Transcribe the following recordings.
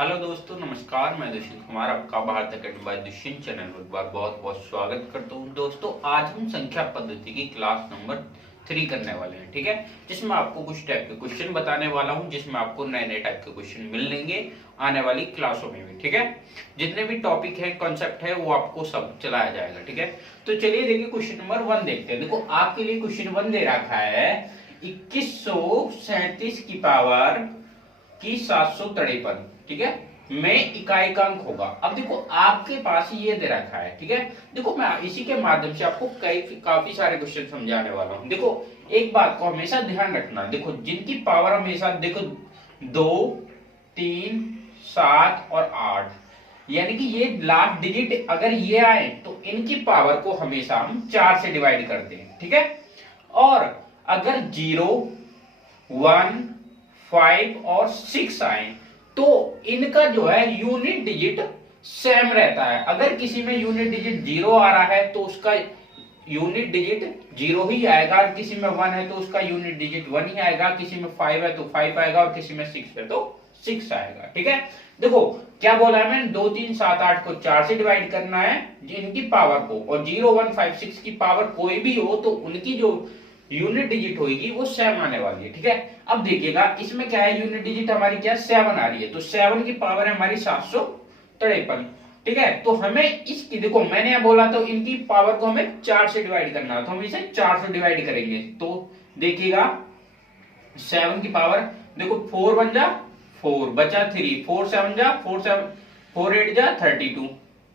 Hello दोस्तों, नमस्कार। मैं दुष्यंत कुमार, आपका Bharat academy by Dushyant channel में एक बार बहुत बहुत स्वागत करता हूं। दोस्तों, आज हम संख्या पद्धति की क्लास नंबर 3 करने वाले हैं, ठीक है, जिसमें आपको कुछ टाइप के क्वेश्चन बताने वाला हूं, जिसमें आपको नए नए टाइप के क्वेश्चन मिल लेंगे आने वाली क्लासों में भी, ठीक है। जितने भी टॉपिक है, कॉन्सेप्ट है, वो आपको सब चलाया जाएगा, ठीक है। तो चलिए देखिए, क्वेश्चन नंबर 1 देखते हैं। देखो, आपके लिए क्वेश्चन 1 दे रखा है 2137 की पावर की 753, ठीक है, में इकाई का अंक होगा। अब देखो, आपके पास ये दे रखा है, ठीक है। देखो, मैं इसी के माध्यम से आपको काफी सारे क्वेश्चन समझाने वाला हूं। देखो, एक बात को हमेशा ध्यान रखना, देखो जिनकी पावर हमेशा देखो 2, 3, 7 और 8, यानी कि ये लास्ट डिजिट अगर ये आए तो इनकी पावर को हमेशा हम 4 से डिवाइड करते हैं, ठीक है। और अगर 0, 1, 5 और 6 आए तो इनका जो है यूनिट डिजिट सेम रहता है। अगर किसी में यूनिट डिजिट 0 आ रहा है तो उसका यूनिट डिजिट 0 ही आएगा, किसी में 1 है तो उसका यूनिट डिजिट 1 ही आएगा, किसी में 5 है तो 5 आएगा और किसी में 6 है तो 6 आएगा, ठीक है। देखो, क्या बोला है मैंने, 2, 3, 7, 8 को 4 से डिवाइड करना है जिनकी पावर को, और 0, 1, 5, 6 की पावर कोई भी हो तो उनकी जो यूनिट डिजिट होगी वो 7 आने वाली है, ठीक है। अब देखिएगा, इसमें क्या है, यूनिट डिजिट हमारी क्या 7 आ रही है, तो 7 की पावर है हमारी 753, ठीक है। तो हमें इसकी, देखो मैंने यहाँ बोला तो इनकी पावर को हमें 4 से डिवाइड करना है, तो हम इसे 4 से डिवाइड करेंगे। तो देखिएगा, 7 की पावर, देखो 4 बन जा 4, बचा 3, 4 7 जा 4 7, 4 8 जा 32,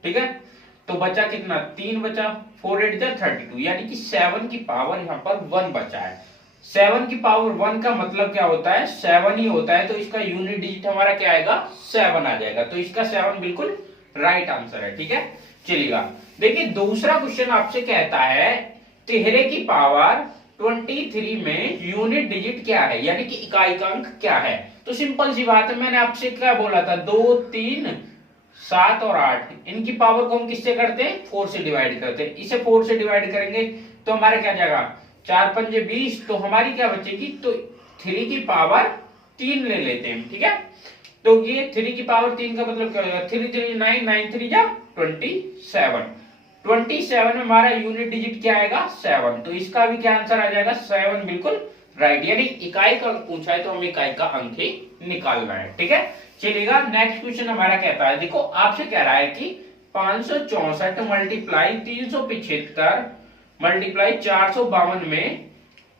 ठीक है। तो बचा कितना, 3 बचा, 4 8 जा 32, यानी कि 7 की पावर यहाँ पर 1 बचा है। 7 की पावर 1 का मतलब क्या होता है, 7 ही होता है, तो इसका यूनिट डिजिट हमारा क्या आएगा, 7 आ जाएगा। तो इसका 7 बिल्कुल राइट आंसर है, ठीक है। चलिएगा, देखिए दूसरा क्वेश्चन आपसे कहता है 13 की पावर 23 में यूनिट डिजिट क्या है, यानी कि इकाई का अंक क्या है। तो सिंपल सी बात है, मैंने आपसे क्या बोला था, 2, 3, 7 और 8, इनकी पावर को हम किससे करते हैं, 4 से डिवाइड करते हैं। इसे 4 से डिवाइड करेंगे तो हमारा क्या जाएगा, 4 पंजे 20, तो हमारी क्या बचेगी, तो 3 की पावर 3 ले लेते हैं, ठीक है। तो ये 3 की पावर 3 का मतलब क्या होगा, 3 3 9, 9 3 जा 27, 27 में हमारा यूनिट डिजिट क्या आएगा, 7। तो इसका भी क्या आंसर आ जाएगा, 7 बिल्कुल राइट। यानी इकाई का अंक पूछा है तो हमें इकाई का अंक ही निकालना है, ठीक है। चलिएगा, नेक्स्ट क्वेश्चन हमारा कहता है, देखो आपसे कह रहा है कि 564 मल्टीप्लाई 375 मल्टीप्लाई 452 में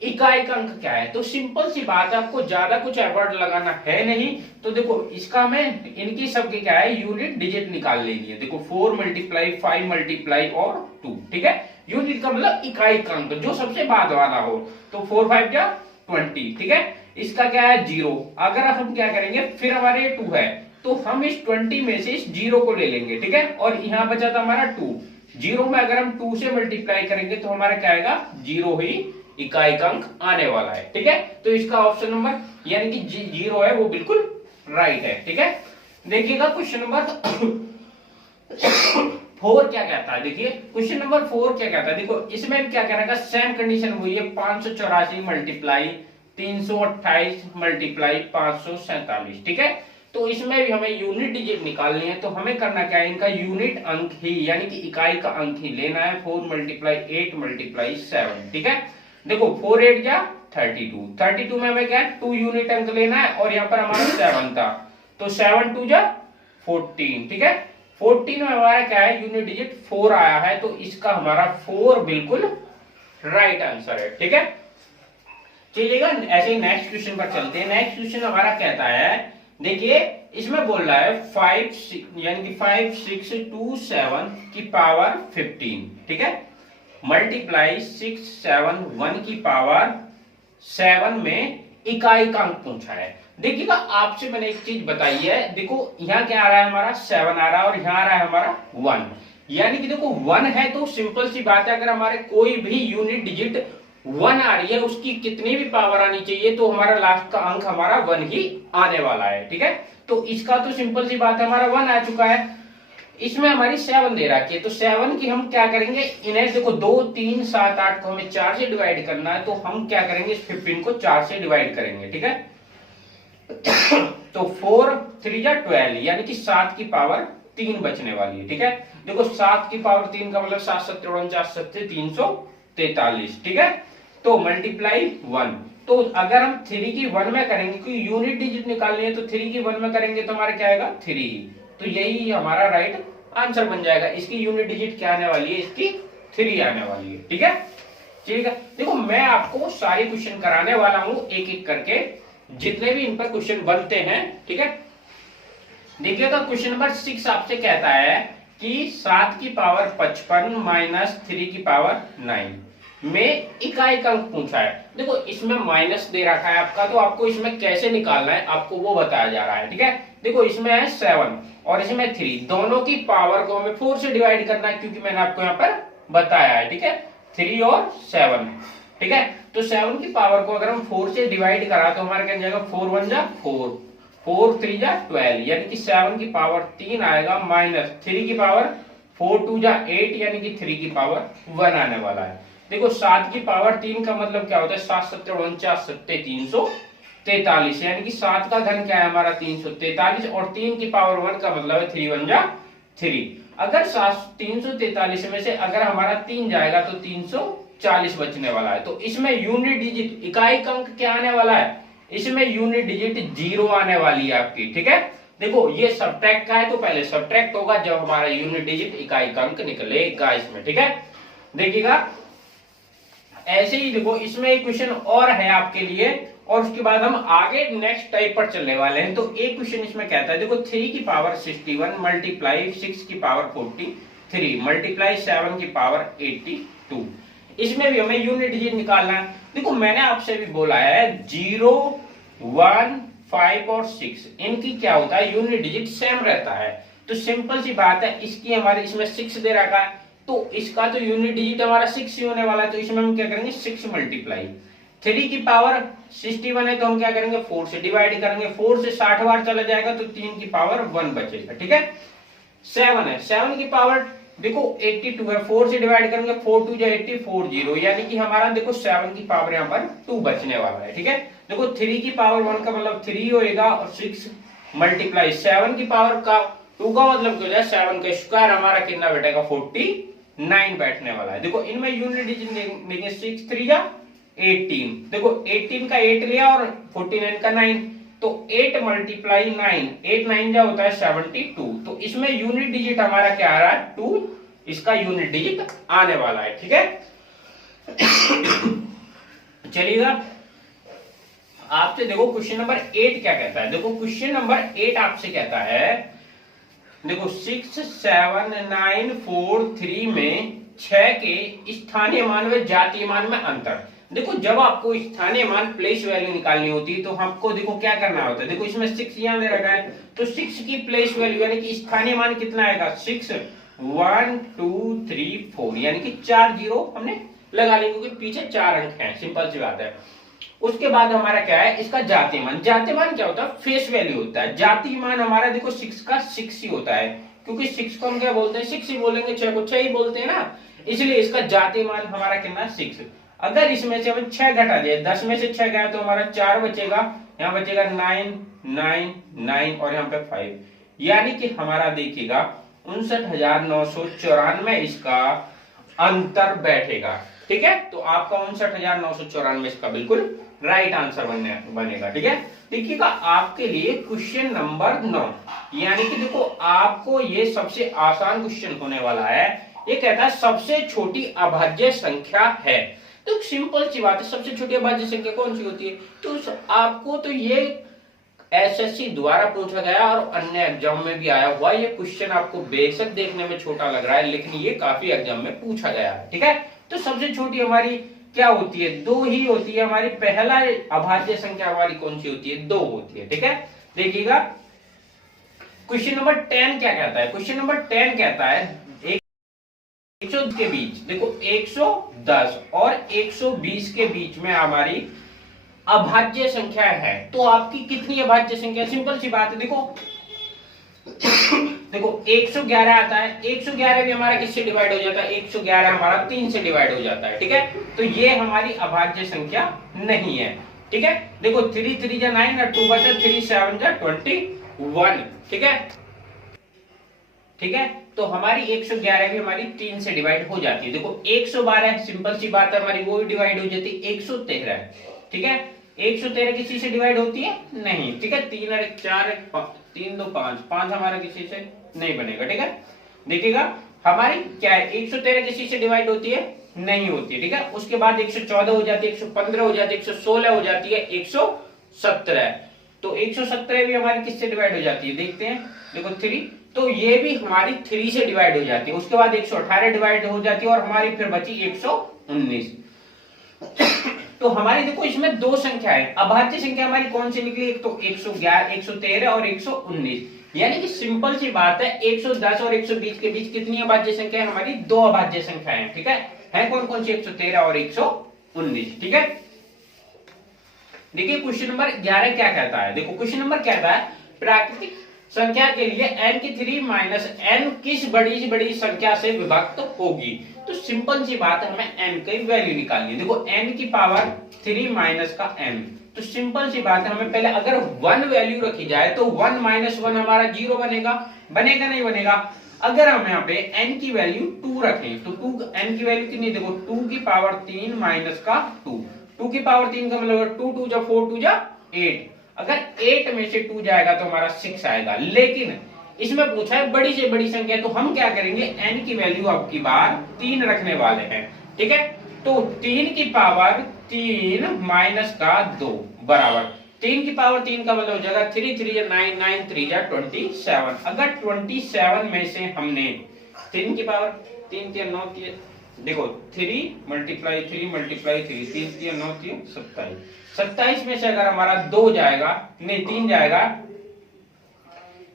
इकाई का अंक क्या है। तो सिंपल सी बात है, आपको ज्यादा कुछ एफर्ट लगाना है नहीं। तो देखो, इसका हमें इनकी सबके क्या है, यूनिट डिजिट निकाल लेनी है। देखो 4 मल्टीप्लाई 5 मल्टीप्लाई और 2, ठीक है। यूनिट का मतलब इकाई का अंक जो सबसे बाद वाला हो, तो 4 5 जा 20, ठीक है। इसका क्या है 0। अगर हम क्या करेंगे, फिर हमारे 2 है तो हम इस 20 में से इस 0 को ले लेंगे, ठीक है। और यहाँ बचा था हमारा 2, 0 में अगर हम 2 से मल्टीप्लाई करेंगे तो हमारा क्या आएगा, 0 ही इकाई का अंक आने वाला है, ठीक है। तो इसका ऑप्शन नंबर यानी कि 0 है वो बिल्कुल राइट है, ठीक है। देखिएगा क्वेश्चन नंबर 4 क्या कहता है। देखिए क्वेश्चन नंबर 4 क्या कहता है, देखो इसमें क्या कहना है, सेम कंडीशन हुई है, 584 मल्टीप्लाई 328 मल्टीप्लाई 547, ठीक है। तो इसमें भी हमें यूनिट डिजिट निकालनी है, तो हमें करना क्या है, इनका यूनिट अंक ही यानी कि इकाई का अंक ही लेना है। 4 मल्टीप्लाई 8 मल्टीप्लाई 7, ठीक है। देखो 4 8 जा 32, 32 में हमें क्या है, 2 यूनिट अंक लेना है, और यहाँ पर हमारा 7 था, तो 7 2 जा 14, ठीक है। 14 में हमारा क्या है, यूनिट डिजिट 4 आया है, तो इसका हमारा 4 बिल्कुल राइट आंसर है, ठीक है। चलिएगा, ऐसे ही नेक्स्ट क्वेश्चन पर चलते हैं। नेक्स्ट क्वेश्चन हमारा कहता है, देखिए इसमें बोल रहा है 5 यानी कि 5 6 2 7 की पावर 15, ठीक है, मल्टीप्लाई 6 7 1 की पावर 7 में इकाई का अंक पूछा है। देखिएगा, आपसे मैंने एक चीज बताई है, देखो यहाँ क्या आ रहा है, हमारा 7 आ रहा है और यहाँ आ रहा है हमारा 1, यानी कि देखो 1 है तो सिंपल सी बात है, अगर हमारे कोई भी यूनिट डिजिट 1 आ रही है, उसकी कितनी भी पावर आनी चाहिए तो हमारा लास्ट का अंक हमारा 1 ही आने वाला है, ठीक है। तो इसका तो सिंपल सी बात है, हमारा 1 आ चुका है, इसमें हमारी 7 दे रखी है, तो 7 की हम क्या करेंगे, इन्हें देखो 2 3 7 8 को हमें 4 से डिवाइड करना है, तो हम क्या करेंगे, इस 15 को 4 से डिवाइड करेंगे, ठीक है। तो 4 3 जा 12 यानी कि 7 की पावर 3 बचने वाली है। ठीक है, देखो 7 की पावर 3 का मतलब 7 7 49 7 343। ठीक है, तो मल्टीप्लाई 1। तो अगर हम 3 की 1 में करेंगे, क्योंकि यूनिट डिजिट निकालनी है, तो 3 की 1 में करेंगे तो हमारा क्या आएगा 3। तो यही हमारा राइट आंसर बन जाएगा। इसकी यूनिट डिजिट क्या आने वाली है, इसकी 3 आने वाली है। ठीक है, ठीक है। देखो मैं आपको सारे क्वेश्चन कराने वाला हूं एक एक करके, जितने भी इन पर क्वेश्चन बनते हैं। ठीक है, देखिएगा क्वेश्चन नंबर 6 आपसे कहता है कि 7 की पावर 55 माइनस 3 की पावर 9 में इकाई अंक पूछा है। देखो इसमें माइनस दे रखा है आपका, तो आपको इसमें कैसे निकालना है आपको वो बताया जा रहा है। ठीक है, देखो इसमें है 7 और इसमें 3, दोनों की पावर को हमें 4 से डिवाइड करना है, क्योंकि मैंने आपको यहाँ पर बताया है। ठीक है, 3 और 7। ठीक है, तो 7 की पावर को अगर हम 4 से डिवाइड करा तो हमारा क्या जाएगा 4 1 जा 4, 4 3 जा 12 यानी कि 7 की पावर 3 आएगा, माइनस 3 की पावर 4 2 जा 8 यानी कि 3 की पावर 1 आने वाला है। देखो 7 की पावर 3 का मतलब क्या होता है, 7 7 49 7 343 यानी कि 7 का घन क्या है हमारा 343, और 3 की पावर 1 का मतलब है 3 1 जा 3। अगर 343 में से अगर हमारा 3 जाएगा तो 340 बचने वाला है। तो इसमें यूनिट डिजिट इकाई अंक क्या आने वाला है, इसमें यूनिट डिजिट 0 आने वाली है आपकी। ठीक है, देखो ये सब्ट्रैक्ट का है तो पहले सब्ट्रैक्ट होगा जब हमारा यूनिट डिजिट इकाई अंक निकलेगा इसमें। ठीक है, देखिएगा ऐसे ही देखो इसमें एक क्वेश्चन और है आपके लिए, और उसके बाद हम आगे नेक्स्ट टाइप पर चलने वाले हैं। तो एक क्वेश्चन इसमें कहता है, देखो 3 की पावर 61 मल्टीप्लाई 6 की पावर 43 मल्टीप्लाई 7 की पावर 82। इसमें भी हमें यूनिट डिजिट निकालना है। देखो मैंने आपसे भी बोला है 0 1 5 और 6 इनकी क्या होता है यूनिट डिजिट सेम रहता है। तो सिंपल सी बात है, इसकी हमारे इसमें 6 दे रखा है तो इसका तो यूनिट डिजिट हमारा 6 ही होने वाला है। तो इसमें हम क्या करेंगे 6 मल्टीप्लाई 3 की पावर 61 है तो हम क्या करेंगे 4 से डिवाइड करेंगे, 4 से 60 बार चला जाएगा तो 3 की पावर 1 बचेगा। ठीक है, 7 है, 7 की पावर देखो 82 है, 4 से डिवाइड करेंगे 4 2 80 40 यानी कि हमारा देखो 7 की पावर यहाँ पर 2 बचने वाला है। ठीक है, देखो 3 की पावर 1 का मतलब 3 होएगा और 6 मल्टीप्लाई 7 की पावर का 2 का मतलब क्या हो जाए 7 का स्क्वायर हमारा कितना बैठेगा 49 बैठने वाला है। देखो इनमें यूनिट डिजिट लेंगे 6 3 या 18, देखो 18 का 8 लिया और 49 का 9 तो 8 मल्टीप्लाई 9 8 9 जा होता है 72। तो इसमें यूनिट डिजिट हमारा क्या आ रहा है 2, इसका यूनिट डिजिट आने वाला है। ठीक है, चलिएगा आपसे देखो क्वेश्चन नंबर 8 क्या कहता है। देखो क्वेश्चन नंबर 8 आपसे कहता है, देखो 6 7 9 4 3 में 6 के स्थानीय मान व जातीय मान में अंतर। देखो जब आपको स्थानीय मान प्लेस वैल्यू निकालनी होती है तो हमको देखो क्या करना होता है, देखो इसमें 6 यहां दे रखा है तो 6 की प्लेस वैल्यू यानी कि स्थानीय मान कितना आएगा 6 1 2 3 4 यानी कि 4 जीरो हमने लगा ली क्योंकि पीछे 4 अंक हैं, सिंपल सी बात है। उसके बाद हमारा क्या है इसका जातीय मान। जातीय मान क्या होता है फेस वैल्यू होता है। जातीय मान हमारा देखो 6 का 6 ही होता है, क्योंकि 6 को हम क्या बोलते हैं 6 ही बोलेंगे, 6 को 6 ही बोलते हैं ना, इसलिए इसका जातीय मान हमारा कितना 6। अगर इसमें से हम 6 घटा दिए 10 में से 6 गया तो हमारा 4 बचेगा, यहाँ बचेगा 9 9 9 और यहाँ पे 5 यानी कि हमारा देखिएगा 59,994 इसका अंतर बैठेगा। ठीक है, तो आपका 59,994 इसका बिल्कुल राइट आंसर बनेगा। ठीक है, देखिएगा आपके लिए क्वेश्चन नंबर 9 यानी कि देखो आपको ये सबसे आसान क्वेश्चन होने वाला है। ये कहता है सबसे छोटी अभाज्य संख्या है। तो सिंपल सी बात है, सबसे छोटी अभाज्य संख्या कौन सी होती है, तो आपको तो ये एसएससी द्वारा पूछा गया और अन्य एग्जाम में भी आया हुआ ये क्वेश्चन आपको बेशक देखने में छोटा लग रहा है लेकिन ये काफी एग्जाम में पूछा गया है। ठीक है, तो सबसे छोटी हमारी क्या होती है 2 ही होती है हमारी। पहला अभाज्य संख्या हमारी कौन सी होती है 2 होती है। ठीक है, देखिएगा क्वेश्चन नंबर 10 क्या कहता है। क्वेश्चन नंबर 10 कहता है 110 के बीच, देखो 110 और 120 के बीच में हमारी अभाज्य संख्या है तो आपकी कितनी अभाज्य संख्या। सिंपल सी बात है, देखो देखो 111 आता है, 111 भी हमारा किससे डिवाइड हो जाता है 111 हमारा 3 से डिवाइड हो जाता है। ठीक है, तो ये हमारी अभाज्य संख्या नहीं है। ठीक है। देखो 3 3 जा 9 और 2 बचा 3 7 जा 21, ठीक है। ठीक है, तो हमारी 111 भी हमारी 3 से डिवाइड हो जाती है। देखो 112 सिंपल सी बात है, हमारी वो भी डिवाइड हो जाती है 113, ठीक है। 113 किसी से डिवाइड होती है नहीं, ठीक है। 3 और 1 4 3 2 5 5 हमारा किसी से नहीं बनेगा, ठीक है। देखिएगा हमारी क्या है, 113 किसी से डिवाइड होती है नहीं होती है, ठीक है। उसके बाद 114 हो जाती है, 115 हो जाती है, 116 हो जाती है, 117। तो 117 भी हमारी किससे डिवाइड हो जाती है, देखते हैं। देखो 3, तो ये भी हमारी 3 से डिवाइड हो जाती है। उसके बाद 118 डिवाइड हो जाती है और हमारी फिर बची 119। तो हमारी देखो इसमें दो संख्या है, अभाज्य संख्या हमारी कौन सी निकली, एक तो 111 113 और 119। यानी कि सिंपल सी बात है 110 और 120 के बीच कितनी अभाज्य संख्या है, हमारी दो अभाज्य संख्या है, ठीक है कौन कौन सी, 113 और 119, ठीक है। देखिए क्वेश्चन नंबर 11 क्या कहता है, देखो क्वेश्चन नंबर कहता है प्राकृतिक संख्या के लिए n की 3 माइनस n किस बड़ी से बड़ी संख्या से विभक्त होगी। तो सिंपल सी बात है, हमें n की वैल्यू निकालनी है। देखो n की पावर 3 माइनस का n, तो सिंपल सी बात है, हमें पहले अगर 1 वैल्यू रखी जाए तो 1 माइनस 1 हमारा 0 बनेगा, बनेगा नहीं बनेगा। अगर हम यहाँ पे n की वैल्यू 2 रखें तो n की वैल्यू कितनी, देखो 2 की पावर 3 माइनस का 2 की पावर 3 का मतलब 2 2 जा 4 2 जा 8। अगर 8 में से 2 जाएगा तो हमारा 6 आएगा। लेकिन इसमें पूछा है बड़ी से बड़ी संख्या, तो हम क्या करेंगे, n की वैल्यू अब की बार 3 रखने वाले हैं, ठीक है। तो 3 की पावर 3 माइनस का 2 बराबर 3 की पावर 3 का मतलब हो जाएगा 3 3 9 9 3 जा 27। अगर 27 में से हमने 3 की पावर 3 3 9 3, देखो 3 मल्टीप्लाई 3 मल्टीप्लाई 3 3 3 9 3 27, 27 में से अगर हमारा 2 जाएगा नहीं 3 जाएगा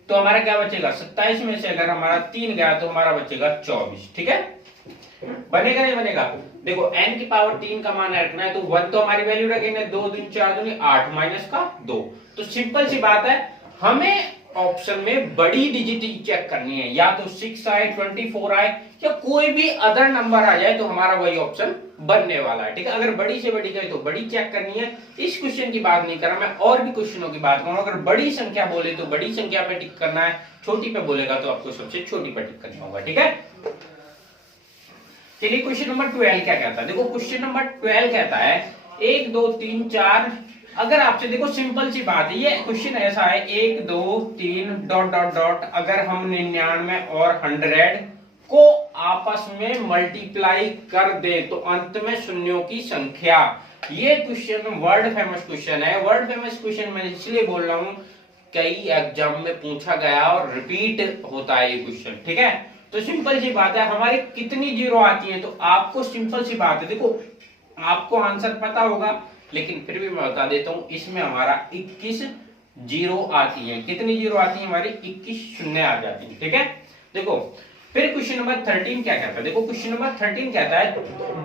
तो हमारा क्या बचेगा, 27 में से अगर हमारा 3 गया तो हमारा बचेगा 24, ठीक है। बनेगा नहीं बनेगा, देखो n की पावर 3 का मान रखना है तो 1 तो हमारी वैल्यू रखेंगे, 2 3 4 दूनी 8 माइनस का 2। तो सिंपल सी बात है, हमें ऑप्शन में बड़ी डिजिट चेक करनी है, या तो 6 आए 24 आए या कोई भी अदर नंबर आ जाए तो हमारा वही ऑप्शन बनने वाला है, ठीक है। अगर बड़ी से बड़ी जाए तो बड़ी चेक करनी है। इस क्वेश्चन की बात नहीं कर रहा मैं, और भी क्वेश्चनों की बात करूंगा। अगर बड़ी संख्या बोले तो बड़ी संख्या पे टिक करना है, छोटी पे बोलेगा तो आपको सबसे छोटी पे टिक करना होगा, ठीक है। चलिए क्वेश्चन नंबर 12 क्या कहता है, देखो क्वेश्चन नंबर 12 कहता है 1 2 3 4। अगर आपसे देखो सिंपल सी बात है, ये क्वेश्चन ऐसा है 1 2 3 डॉट डॉट डॉट, अगर हम 99 और 100 को आपस में मल्टीप्लाई कर दे तो अंत में शून्यों की संख्या। ये क्वेश्चन वर्ल्ड फेमस क्वेश्चन है। वर्ल्ड फेमस क्वेश्चन मैं इसलिए बोल रहा हूं, कई एग्जाम में पूछा गया और रिपीट होता है ये क्वेश्चन, ठीक है। तो सिंपल सी बात है, हमारी कितनी जीरो आती है, तो आपको सिंपल सी बात है, देखो आपको आंसर पता होगा लेकिन फिर भी मैं बता देता हूं, इसमें हमारा 21 जीरो आती है। कितनी जीरो आती है, हमारी 21 शून्य आ जाती है, ठीक है। देखो फिर क्वेश्चन नंबर 13 क्या कहता है, देखो क्वेश्चन नंबर 13 कहता है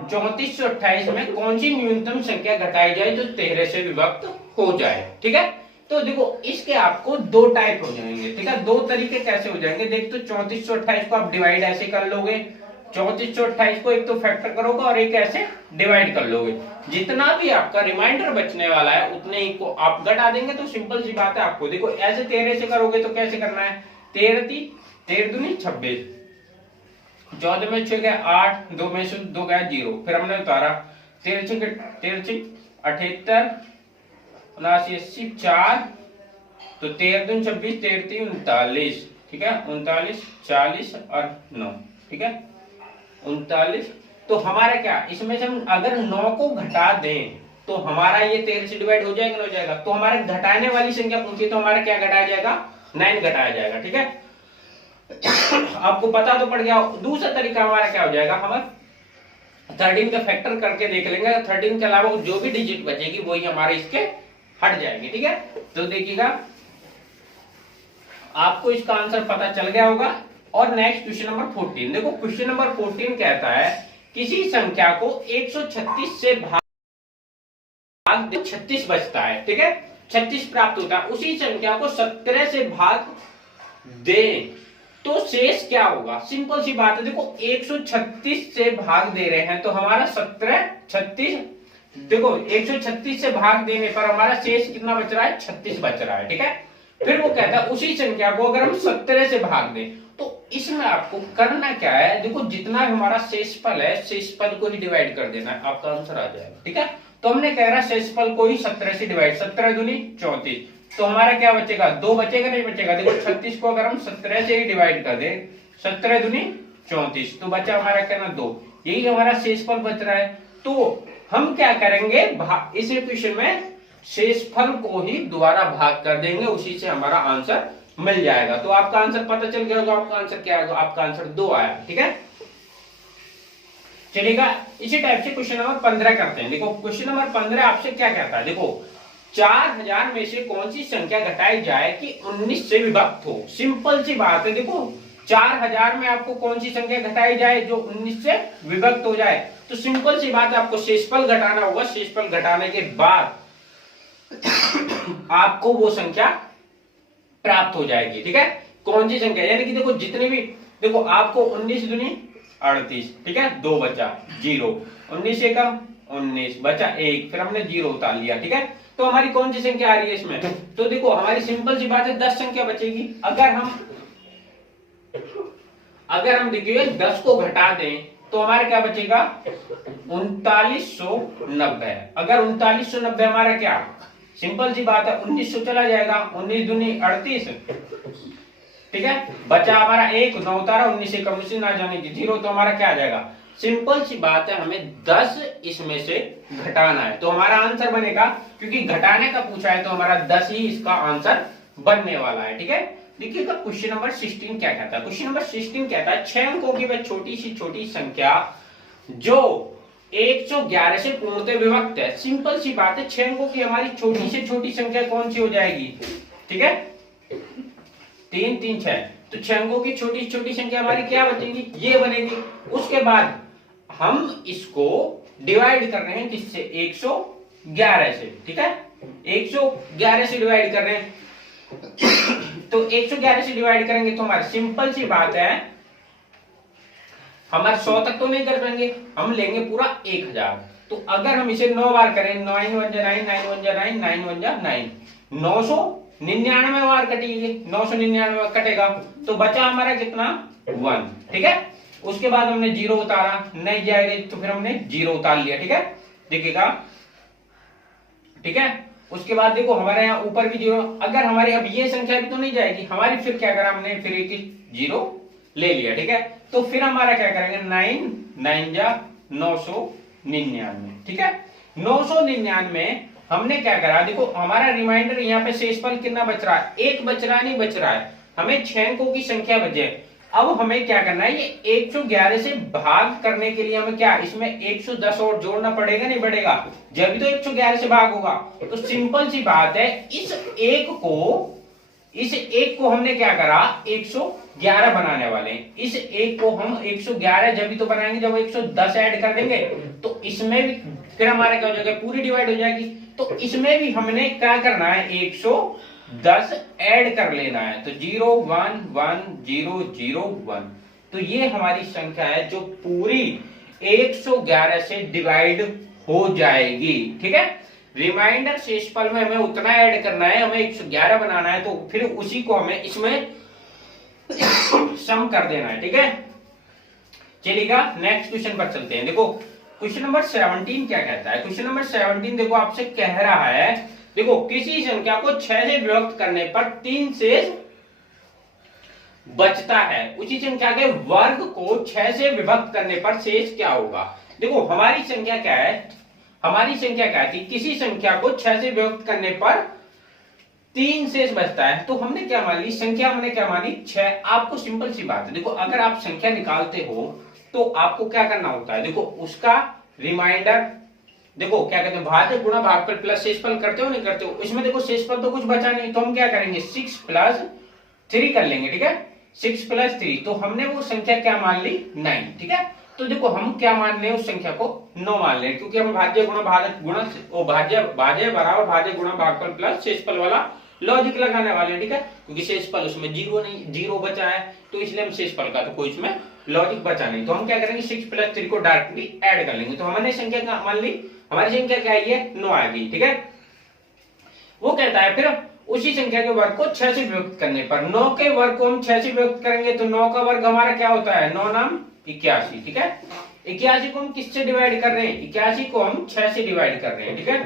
34 से 28 में कौन सी न्यूनतम संख्या घटाई जाए जो 13 से विभक्त हो जाए, ठीक है। तो देखो इसके आपको दो टाइप हो जाएंगे, ठीक है। दो तरीके कैसे हो जाएंगे, देख तो 34 से 28 को आप डिवाइड ऐसे कर लोगे, 34 से 28 को एक तो फैक्टर करोगे और एक ऐसे डिवाइड कर लोगे। जितना भी आपका रिमाइंडर बचने वाला है उतने ही को आप घटा देंगे। तो सिंपल सी बात है, आपको देखो ऐसे 13 से करोगे तो कैसे करना है, 13 दूनी 26, 14 में 6 गया 8, 2 में से 2 गया 0, फिर हमने उतारा 13 6 78 प्लस 80 4, तो 13 दूनी 26 13 3 39, ठीक है, 39 40 और 9, ठीक है 39। तो हमारा क्या, इसमें से हम अगर 9 को घटा दें तो हमारा ये 13 से डिवाइड हो जाएगा, हो जाएगा। तो हमारे घटाने वाली संख्या पूछी तो हमारा क्या घटाया जाएगा, 9 घटाया जाएगा, ठीक है। आपको पता तो पड़ गया। दूसरा तरीका हमारा क्या हो जाएगा, हम 13 का फैक्टर करके देख लेंगे, 13 के अलावा जो भी डिजिट बचेगी वही हमारे इसके हट जाएगी, ठीक है। तो देखिएगा आपको इसका आंसर पता चल गया होगा। और नेक्स्ट क्वेश्चन नंबर 14, देखो क्वेश्चन नंबर 14 कहता है किसी संख्या को 136 से भाग 36 बचता है, ठीक है, 36 प्राप्त होता है, उसी संख्या को 17 से भाग दे तो शेष क्या होगा। सिंपल सी बात है, देखो 136 से भाग दे रहे हैं तो हमारा 17 36 देखो 136 से भाग देने पर हमारा शेष कितना बच रहा है, 36 बच रहा है, ठीक है। फिर वो कहता है उसी संख्या को अगर हम 17 से भाग दें, तो इसमें आपको करना क्या है, देखो जितना भी हमारा शेषफल है, शेषफल को ही डिवाइड कर देना है, आपका आंसर आ जाएगा, ठीक है। तो हमने कह रहा शेषफल को ही 17 से डिवाइड, 17 दूनी 34, तो हमारा क्या बचेगा, 2 बचेगा, नहीं बचेगा। देखो 36 को अगर हम 17 से ही डिवाइड कर दें, 17 दूनी 34, तो बचा हमारा क्या ना 2, यही हमारा शेषफल बच रहा है। तो हम क्या करेंगे, इस इक्वेशन में शेषफल को ही दोबारा भाग कर देंगे, उसी से हमारा आंसर मिल जाएगा। तो आपका आंसर पता चल गया, तो आपका आंसर क्या आएगा, आपका आंसर 2 आया, ठीक है। चलेगा, इसी टाइप से क्वेश्चन नंबर 15 करते हैं। देखो क्वेश्चन नंबर 15 आपसे क्या कहता है, देखो 4000 में से कौन सी संख्या घटाई जाए कि 19 से विभक्त हो। सिंपल सी बात है, देखो 4000 में आपको कौन सी संख्या घटाई जाए जो 19 से विभक्त हो जाए। तो सिंपल सी बात है, आपको शेषफल घटाना होगा, शेषफल घटाने के बाद आपको वो संख्या प्राप्त हो जाएगी, ठीक है। कौन सी संख्या, यानी कि देखो जितने भी, देखो आपको 19 दूनी 38, ठीक है, 2 बचा 0, 19 से कम 19 बचा 1, फिर हमने 0 उतार लिया, ठीक है। तो हमारी कौन सी संख्या आ रही है इसमें, तो देखो हमारी सिंपल सी बात है 10 संख्या बचेगी। अगर हम देखिए 10 को घटा दें तो हमारा क्या बचेगा, 3990। अगर 3990 हमारा क्या, सिंपल सी बात है 1900 चला जाएगा, 19 दूनी 38, ठीक है, बचा हमारा 1, 9 उतारा, 19 से कम से ना जाने की 0, तो हमारा क्या आ जाएगा। सिंपल सी बात है, हमें 10 इसमें से घटाना है, तो हमारा आंसर बनेगा, क्योंकि घटाने का पूछा है तो हमारा 10 ही इसका आंसर बनने वाला है, ठीक है। देखिएगा क्वेश्चन नंबर 16 क्या कहता है। क्वेश्चन नंबर 16 कहता है 6 अंकों की वह छोटी संख्या जो 111 से पूर्णतः विभक्त है। सिंपल सी बात है, 6 अंकों की हमारी छोटी से छोटी संख्या कौन सी हो जाएगी, ठीक है, 3 3 6, तो 6 अंकों की छोटी छोटी संख्या हमारी क्या बचेगी, ये बनेगी। उसके बाद हम इसको डिवाइड कर रहे हैं किससे, 111 से, ठीक है, 111 से डिवाइड कर रहे हैं। तो 111 से डिवाइड करेंगे तो हमारी सिंपल सी बात है, हमारे 100 तक तो नहीं कर पाएंगे, हम लेंगे पूरा 1000। तो अगर हम इसे 9 बार करें, 9 1 9 9 1 9 9 1 9, 999 बार कटेंगे, 999 कटेगा, तो बचा हमारा कितना 1, ठीक है। उसके बाद हमने 0 उतारा, नहीं जाएगा तो फिर हमने 0 उतार लिया, ठीक है, देखिएगा, ठीक है। उसके बाद देखो हमारे यहाँ ऊपर भी 0, अगर हमारी अब ये संख्या भी तो नहीं जाएगी हमारी, फिर क्या करा हमने, फिर एक 0 ले लिया, ठीक है। तो फिर हमारा क्या करेंगे, 9 9 जा 999, ठीक है। 999 हमने क्या करा, देखो हमारा रिमाइंडर यहाँ पे शेषफल कितना बच रहा है, 1 बच रहा नहीं बच रहा है, हमें 6 अंकों की संख्या बचे। अब हमें क्या करना है, ये 111 से भाग करने के लिए हमें क्या, इसमें 110 और जोड़ना पड़ेगा, नहीं पड़ेगा, जब भी तो 111 से भाग होगा। तो सिंपल सी बात है, इस एक को हमने क्या करा, 111 बनाने वाले हैं। इस एक को हम 111 जब भी तो बनाएंगे जब 110 ऐड कर देंगे, तो इसमें भी फिर हमारे क्या हो जाएगा, पूरी डिवाइड हो जाएगी। तो इसमें भी हमने क्या करना है, 110 ऐड कर लेना है, तो 0 1 1 0 0 1, तो ये हमारी संख्या है जो पूरी 111 से डिवाइड हो जाएगी, ठीक है। रिमाइंडर शेषफल में हमें उतना ऐड करना है, हमें 111 बनाना है, तो फिर उसी को हमें इसमें सम कर देना है, ठीक है। चलिएगा नेक्स्ट क्वेश्चन पर चलते हैं। देखो क्वेश्चन नंबर 17 क्या कहता है। क्वेश्चन नंबर 17 देखो आपसे कह रहा है, देखो किसी संख्या को 6 से विभक्त करने पर 3 शेष बचता है, उसी संख्या के वर्ग को 6 से विभक्त करने पर शेष क्या होगा। देखो हमारी संख्या क्या है, हमारी संख्या क्या थी, किसी संख्या को 6 से विभक्त करने पर 3 शेष बचता है, तो हमने क्या मान ली, संख्या हमने क्या मानी 6। आपको सिंपल सी बात है, देखो अगर आप संख्या निकालते हो तो आपको क्या करना होता है, देखो उसका रिमाइंडर, देखो क्या कहते हैं, भाज्य गुणा भागफल प्लस शेषफल करते हो नहीं करते हो, इसमें देखो शेषफल तो कुछ बचा नहीं, तो हम क्या करेंगे 6 + 3 कर लेंगे, ठीक है, 6 + 3, तो हमने वो संख्या क्या मान ली 9, ठीक है। तो देखो हम क्या मान रहे हैं, उस संख्या को 9 मान रहे हैं, क्योंकि हम भाज्य गुणा भाज्य बराबर भाज्य गुणा भागफल प्लस शेषफल वाला लॉजिक लगाने वाले हैं, ठीक है, क्योंकि शेषफल उसमें 0 नहीं, 0 बचा है, तो इसलिए हम शेषफल का तो कोई इसमें लॉजिक बचा नहीं, तो हम क्या करेंगे 6 + 3 को डायरेक्टली ऐड कर लेंगे, तो हमने संख्या क्या मान ली हमारी संख्या क्या है, 9 आएगी। ठीक है, वो कहता है फिर उसी संख्या के वर्ग को 6 से विभक्त करने पर, 9 के वर्ग को हम 6 से विभक्त करेंगे तो 9 का वर्ग हमारा क्या होता है, 9 नाम 81। ठीक है, 81 को हम किससे डिवाइड कर रहे हैं, 81 को हम 6 से डिवाइड कर रहे हैं। ठीक है,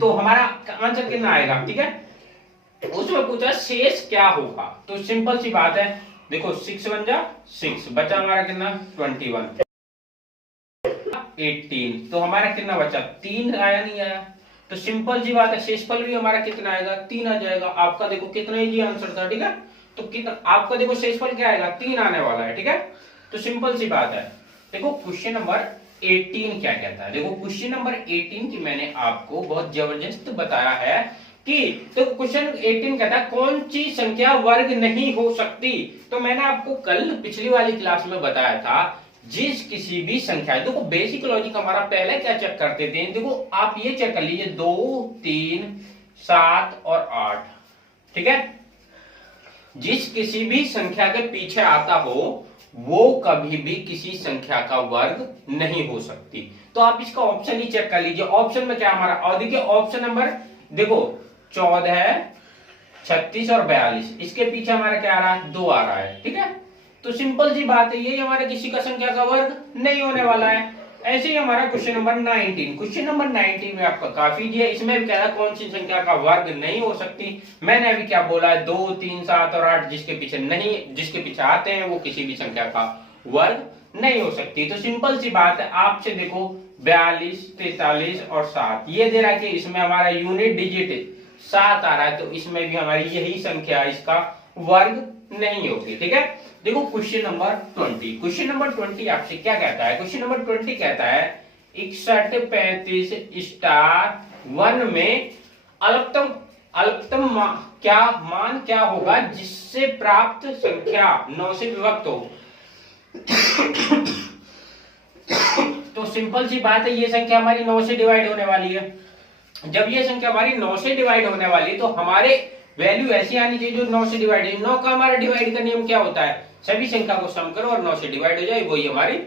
तो हमारा आंसर कितना आएगा। ठीक है, उसमें पूछा शेष क्या होगा, तो सिंपल सी बात है, देखो 6 बन जा 6, बचा हमारा कितना 21, 18, तो हमारा कितना बचा 3 आया, नहीं आया, तो सिंपल सी बात है शेषफल भी हमारा कितना आएगा 3 आ जाएगा। आपका देखो कितना इजी आंसर था। ठीक है, तो कितना आपका देखो शेषफल क्या आएगा 3 आने वाला है। ठीक है, तो सिंपल सी बात है। देखो क्वेश्चन नंबर 18 क्या कहता है, देखो क्वेश्चन नंबर 18 की मैंने आपको बहुत जबरदस्त बताया है कि, तो क्वेश्चन 18 कहता है कौन सी संख्या वर्ग नहीं हो सकती। तो मैंने आपको कल पिछली वाली क्लास में बताया था जिस किसी भी संख्या, देखो बेसिक लॉजिक हमारा पहले क्या चेक करते थे, देखो आप ये चेक कर लीजिए 2 3 7 और 8। ठीक है, जिस किसी भी संख्या के पीछे आता हो वो कभी भी किसी संख्या का वर्ग नहीं हो सकती। तो आप इसका ऑप्शन ही चेक कर लीजिए, ऑप्शन में क्या हमारा, और देखिए ऑप्शन नंबर देखो 14 36 और 42, इसके पीछे हमारा क्या आ रहा है 2 आ रहा है। ठीक है, तो सिंपल सी बात है ये हमारे किसी का संख्या का वर्ग नहीं होने वाला है। ऐसे ही हमारा क्वेश्चन नंबर 19, क्वेश्चन नंबर 19 में आपका काफी दिया, इसमें भी कह रहा कौन सी संख्या का वर्ग नहीं हो सकती। मैंने अभी क्या बोला है 2 3 7 और 8 जिसके पीछे आते हैं वो किसी भी संख्या का वर्ग नहीं हो सकती। तो सिंपल सी बात है, आपसे देखो 42 43 और 7 ये दे रहा है कि इसमें हमारा यूनिट डिजिट 7 आ रहा है, तो इसमें भी हमारी यही संख्या इसका वर्ग नहीं होगी। ठीक है, देखो क्वेश्चन नंबर 20, क्वेश्चन नंबर 20 आपसे क्या कहता है, क्वेश्चन नंबर 20 कहता है 61 35 स्टार 1 में अल्पतम मान क्या होगा जिससे प्राप्त संख्या 9 से विभक्त हो। तो सिंपल सी बात है ये संख्या हमारी 9 से डिवाइड होने वाली है। जब ये संख्या हमारी 9 से डिवाइड होने वाली है तो हमारे वैल्यू ऐसी आनी चाहिए जो 9 से डिवाइड है। 9 का हमारा डिवाइड का नियम क्या होता है, सभी संख्या को सम करो और 9 से डिवाइड हो जाए, वही हमारी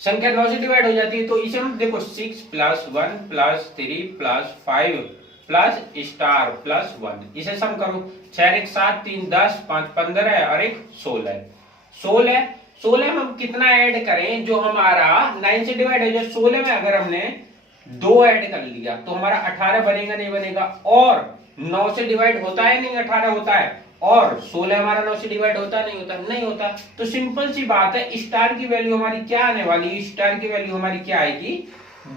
संख्या 9 से डिवाइड हो जाती है। तो इसे हम देखो 6 + 1 + 3 + 5 प्लस स्टार प्लस 1, इसे सम करो 6 1 7 3 10 5 15 और 1 16 16 में हम कितना ऐड करें जो हमारा 9 से डिवाइड है, जो 16 में अगर हमने 2 ऐड कर लिया तो हमारा 18 बनेगा नहीं बनेगा, और 9 से डिवाइड होता है नहीं 18 होता है, और 16 हमारा 9 से डिवाइड होता नहीं होता। तो सिंपल सी बात है स्टार की वैल्यू हमारी क्या आने वाली है, स्टार की वैल्यू हमारी क्या आएगी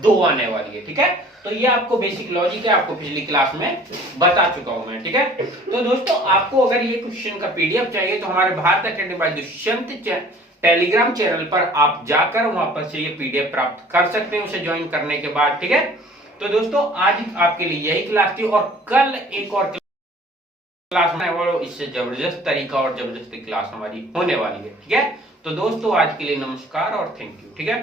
2 आने वाली है। ठीक है, तो ये आपको बेसिक लॉजिक है, आपको पिछली क्लास में बता चुका हूं मैं। ठीक है, तो दोस्तों आपको अगर ये क्वेश्चन का पीडीएफ चाहिए तो हमारे Bharat academy by Dushyant Telegram channel पर आप जाकर वहां पर से ये पीडीएफ प्राप्त कर सकते हैं उसे ज्वाइन करने के बाद। ठीक है, तो दोस्तों आज आपके लिए यही क्लास थी और कल एक और क्लास में वो इससे जबरदस्त तरीका और जबरदस्त क्लास हमारी होने वाली है। ठीक है, तो दोस्तों आज के लिए नमस्कार और थैंक यू। ठीक है।